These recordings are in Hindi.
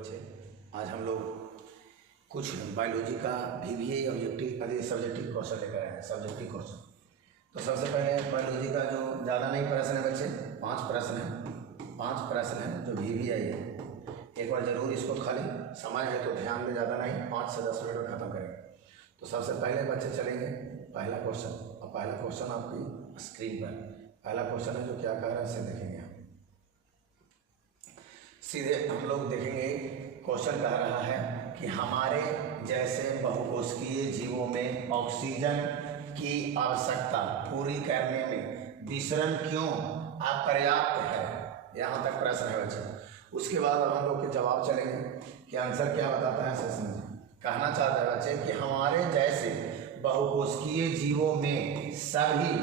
बच्चे, आज हम लोग कुछ बायोलॉजी का VVA ऑब्जेक्टिव सब्जेक्टिव क्वेश्चन लेकर आए हैं। सब्जेक्टिव क्वेश्चन तो सबसे पहले बायोलॉजी का जो ज़्यादा नहीं प्रश्न है बच्चे, 5 प्रश्न हैं जो VVA है। एक बार जरूर इसको खाली समय है तो ध्यान में, ज़्यादा नहीं, 5 से 10 मिनट में ख़त्म करेंगे। तो सबसे पहले बच्चे चलेंगे पहला क्वेश्चन, और पहला क्वेश्चन आपकी स्क्रीन पर पहला क्वेश्चन है जो क्या कह रहा है इसे देखेंगे हम। सीधे हम लोग देखेंगे, क्वेश्चन कह रहा है कि हमारे जैसे बहुकोशिकीय जीवों में ऑक्सीजन की आवश्यकता पूरी करने में विसरण क्यों अपर्याप्त है। यहाँ तक प्रश्न है बच्चे। उसके बाद अब हम लोग के जवाब चलेंगे कि आंसर क्या बताता है इसे समझें। कहना चाहता है बच्चे कि हमारे जैसे बहुकोशिकीय जीवों में सभी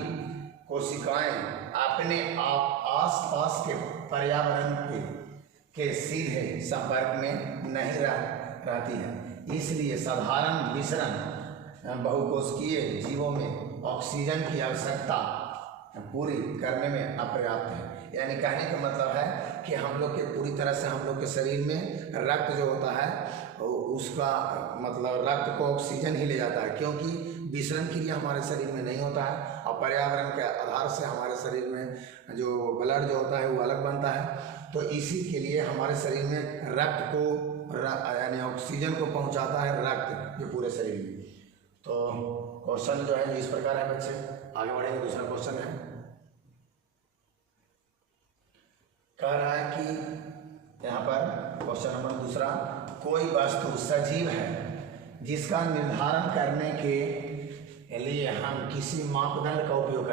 कोशिकाएं अपने आस पास के पर्यावरण के सीधे संपर्क में नहीं रहती है, इसलिए साधारण विसरण बहुकोशिकीय जीवों में ऑक्सीजन की आवश्यकता पूरी करने में अपर्याप्त है। यानी कहने का मतलब है कि हम लोग के पूरी तरह से हम लोग के शरीर में रक्त जो होता है उसका मतलब रक्त को ऑक्सीजन ही ले जाता है, क्योंकि विसरण क्रिया हमारे शरीर में नहीं होता है और पर्यावरण के आधार से हमारे शरीर में जो ब्लड जो होता है वो अलग बनता है। तो इसी के लिए हमारे शरीर में रक्त को यानी ऑक्सीजन को पहुंचाता है रक्त जो पूरे शरीर में। तो क्वेश्चन जो है इस प्रकार है बच्चे। आगे बढ़ेंगे, दूसरा क्वेश्चन है, कह रहा है कि यहाँ पर क्वेश्चन नंबर दूसरा, कोई वस्तु सजीव है जिसका निर्धारण करने के लिए हम किसी मापदंड का उपयोग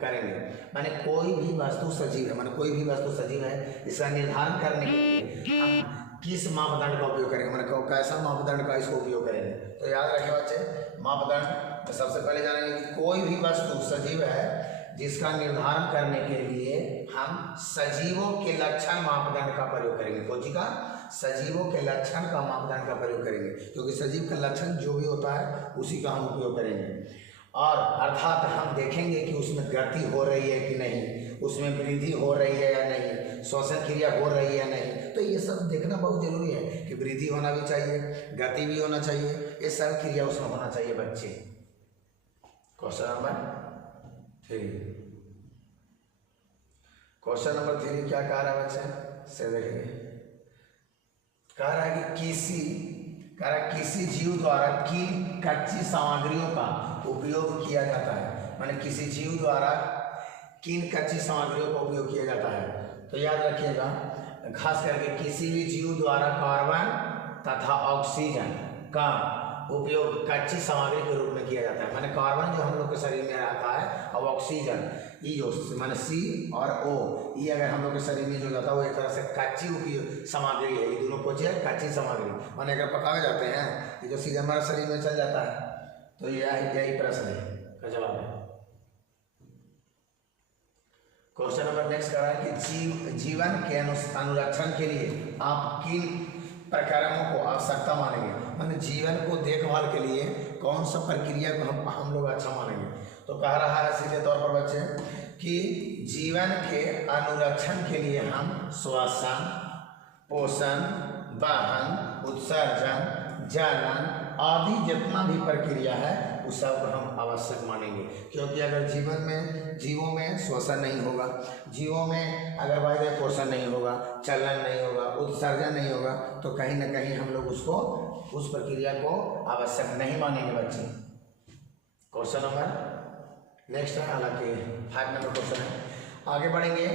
करेंगे। माने कोई भी वस्तु सजीव है, माने कोई भी वस्तु सजीव है इसका निर्धारण करने के लिए हम किस मापदंड का उपयोग करेंगे, माने कैसा मापदंड का इसको उपयोग करेंगे। तो याद रखें बच्चे, मापदंड तो सबसे पहले जानेंगे कि कोई भी वस्तु सजीव है जिसका निर्धारण करने के लिए हम सजीवों के लक्षण मापदंड का प्रयोग करेंगे। कोशिका सजीवों के लक्षण का मापदंड का प्रयोग करेंगे, क्योंकि सजीव का लक्षण जो भी होता है उसी का हम उपयोग करेंगे। और अर्थात हम देखेंगे कि उसमें गति हो रही है कि नहीं, उसमें वृद्धि हो रही है या नहीं, श्वसन क्रिया हो रही है या नहीं। तो ये सब देखना बहुत जरूरी है कि वृद्धि होना भी चाहिए, गति भी होना चाहिए, ये सब क्रिया उसमें होना चाहिए बच्चे। क्वेश्चन नंबर 3, क्वेश्चन नंबर 3 क्या कह रहा है बच्चे से देखेंगे। कह रहा है कि किसी जीव द्वारा किन कच्ची सामग्रियों का उपयोग किया जाता है, माने किसी जीव द्वारा किन कच्ची सामग्रियों का उपयोग किया जाता है। तो याद रखिएगा, खास करके किसी भी जीव द्वारा कार्बन तथा ऑक्सीजन का उपयोग कच्ची सामग्री के रूप में किया जाता है। माने कार्बन जो हम लोग के शरीर में रहता है और ऑक्सीजन ये जो माने C और O ये अगर हम लोग के शरीर में जो जाता है वो एक तरह से कच्ची उपयोग सामग्री है। ये दोनों को कच्ची सामग्री माने अगर पकाए जाते हैं ये जो सीधे हमारे शरीर में चल जाता है। तो यही प्रश्न है का जवाब है। क्वेश्चन नंबर नेक्स्ट कर रहा है कि जीवन के अनुरक्षण के लिए आप किन प्रक्रियाओं को आवश्यकता मानेंगे, माने जीवन को देखभाल के लिए कौन सा प्रक्रिया को हम लोग अच्छा मानेंगे। तो कह रहा है सीधे तौर पर बच्चे कि जीवन के अनुरक्षण के लिए हम श्वसन, पोषण, वहन, उत्सर्जन, जनन आदि जितना भी प्रक्रिया है उस सब हम आवश्यक मानेंगे। क्योंकि अगर जीवों में श्वसन नहीं होगा, जीवों में अगर वायु पोषण नहीं होगा, चलन नहीं होगा, उत्सर्जन नहीं होगा, तो कहीं ना कहीं हम लोग उस प्रक्रिया को आवश्यक नहीं मानेंगे बच्चे। क्वेश्चन नंबर नेक्स्ट है, हालांकि 5 नंबर क्वेश्चन है। आगे बढ़ेंगे,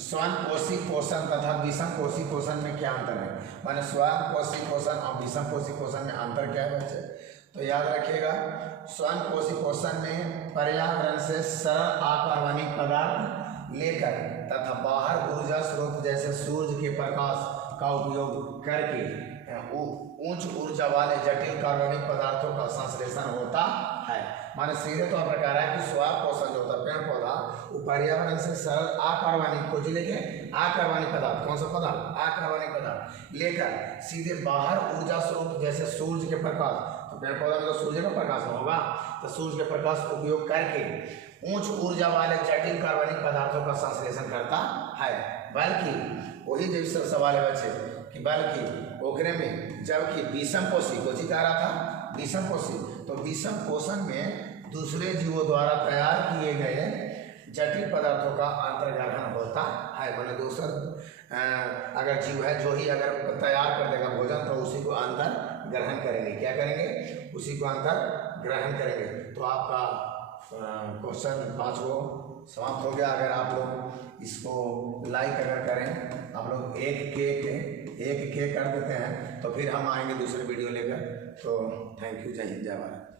स्वयंपोषी पोषण तथा विषमपोषी पोषण में क्या अंतर है, माने स्वयंपोषी पोषण और विषमपोषी पोषण में अंतर क्या है बच्चे। तो याद रखिएगा, स्वयंपोषी पोषण में पर्यावरण से सरल अकार्बनिक पदार्थ लेकर तथा बाहर ऊर्जा स्रोत जैसे सूर्य के प्रकाश का उपयोग करके उच्च ऊर्जा वाले जटिल कार्बनिक पदार्थों का संश्लेषण होता है। माने सीधे तौर पर कह रहा है कि स्वयं पोषण जो होता है पेड़ पौधा वो पर्यावरण से सरल अकार्बनिक को लेके अकार्बनिक पदार्थ, कौन सा पदार्थ, अकार्बनिक पदार्थ लेकर सीधे बाहर ऊर्जा स्रोत जैसे सूर्य के प्रकाश, तो पेड़ पौधा में तो सूर्य का प्रकाश होगा, तो सूर्य के प्रकाश का उपयोग करके उच्च ऊर्जा वाले जटिल कार्बनिक पदार्थों का संश्लेषण करता है। बल्कि वही जैसे सवाल है बच्चे कि बल्कि ओकरे में जबकि विषम पोषी कोची कह रहा था, विषम पोषी, तो विषम पोषण में दूसरे जीवों द्वारा तैयार किए गए जटिल पदार्थों का अंतर्ग्रहण होता है। मैंने दूसरा अगर जीव है जो ही अगर तैयार कर देगा भोजन तो उसी को अंतर ग्रहण करेंगे। क्या करेंगे? उसी को अंतर ग्रहण करेंगे। तो आपका क्वेश्चन 5 को समाप्त हो गया। अगर आप लोग इसको लाइक अगर करें, आप लोग एक के कर देते हैं तो फिर हम आएंगे दूसरे वीडियो लेकर। तो थैंक यू, जय हिंद, जय भारत।